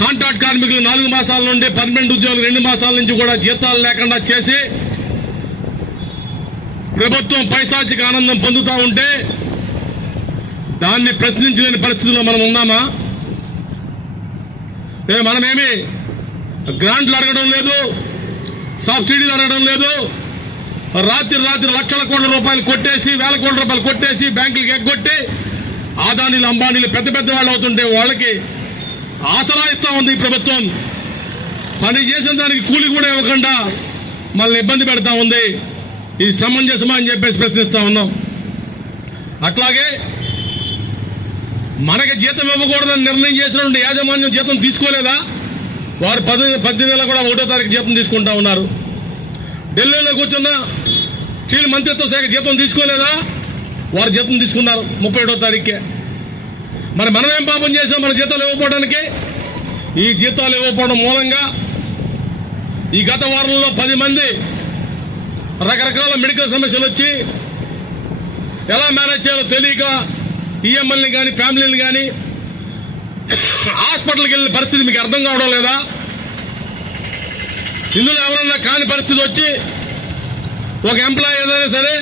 Contract కార్మికులు 4 మాసాల నుండి, పర్మనెంట్ ఉద్యోగులు 2 మాసాల నుంచి కూడా జీతాలు లేకుండా చేసి ప్రభుత్వం పైశాచిక ఆనందం పొందుతూ ఉంటే దాన్ని ప్రశ్నించలేని పరిస్థితుల్లో మనం ఉన్నామా? మనమేమి గ్రాంట్లు అడగడం లేదు, సబ్సిడీలు అడగడం లేదు. రాత్రి లక్షల కోట్ల రూపాయలు కొట్టేసి, వేల కోట్ల రూపాయలు కొట్టేసి బ్యాంకులకు ఎగ్గొట్టి ఆదానీలు, అంబానీలు పెద్ద పెద్ద వాళ్ళు అవుతుంటే వాళ్ళకి ఆసరా ఇస్తా ఉంది ఈ ప్రభుత్వం. పని చేసిన దానికి కూలి కూడా ఇవ్వకుండా మళ్ళీ ఇబ్బంది పెడతా ఉంది. ఇది సమంజసమా అని చెప్పేసి ప్రశ్నిస్తా ఉన్నాం. అట్లాగే మనకి జీతం ఇవ్వకూడదని నిర్ణయం చేసినటువంటి యాజమాన్యం జీతం తీసుకోలేదా? వారు 18 నెలలు కూడా 1వ తారీఖు జీతం తీసుకుంటా ఉన్నారు. ఢిల్లీలో కూర్చున్న స్టీల్ మంత్రిత్వ శాఖ జీతం తీసుకోలేదా? వారు జీతం తీసుకున్నారు 31వ తారీఖుకే. మరి మనమేం పాపం చేసాం మన జీతాలు ఇవ్వకపోవడానికి? ఈ జీతాలు ఇవ్వకపోవడం మూలంగా ఈ గత వారంలో 10 మంది రకరకాల మెడికల్ సమస్యలు వచ్చి ఎలా మేనేజ్ చేయాలో తెలియక ఈఎంఐల్ని కానీ ఫ్యామిలీని కానీ హాస్పిటల్కి వెళ్ళిన పరిస్థితి మీకు అర్థం కావడం లేదా? ఇందులో ఎవరన్నా కాని పరిస్థితి వచ్చి ఒక ఎంప్లాయీ ఏదైనా సరే,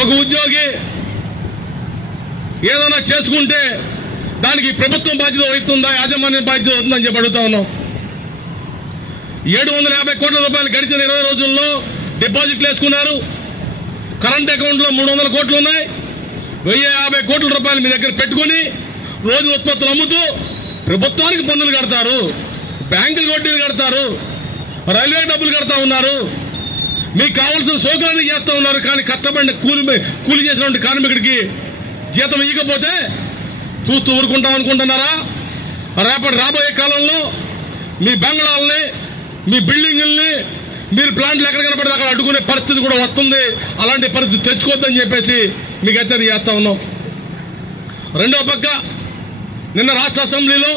ఒక ఉద్యోగి ఏదైనా చేసుకుంటే దానికి ప్రభుత్వం బాధ్యత వహిస్తుందా, యాజమాన్యం బాధ్యత వస్తుందని చెప్పి అడుగుతా ఉన్నాం. 750 కోట్ల రూపాయలు గడిచిన 20 రోజుల్లో డిపాజిట్లు వేసుకున్నారు. కరెంట్ అకౌంట్ లో 300 కోట్లు ఉన్నాయి. 1050 కోట్ల రూపాయలు మీ దగ్గర పెట్టుకుని రోజు ఉత్పత్తులు అమ్ముతూ ప్రభుత్వానికి పన్నులు కడతారు, బ్యాంకులు వడ్డీలు కడతారు, రైల్వే డబ్బులు కడతా ఉన్నారు, మీకు కావాల్సిన సౌకర్యాన్ని చేస్తా ఉన్నారు. కానీ కష్టపడిన కూలి చేసినటువంటి కార్మికుడికి జీతం ఇవ్వకపోతే చూస్తూ ఊరుకుంటాం అనుకుంటున్నారా? రాబోయే కాలంలో మీ బంగ్లాలని, మీ బిల్డింగుల్ని, మీరు ప్లాంట్లు ఎక్కడ కనపడితే అక్కడ అడ్డుకునే పరిస్థితి కూడా వస్తుంది. అలాంటి పరిస్థితి తెచ్చుకోవద్దని చెప్పేసి మీకు హెచ్చరిక చేస్తా ఉన్నాం. రెండో పక్క నిన్న రాష్ట్ర అసెంబ్లీలో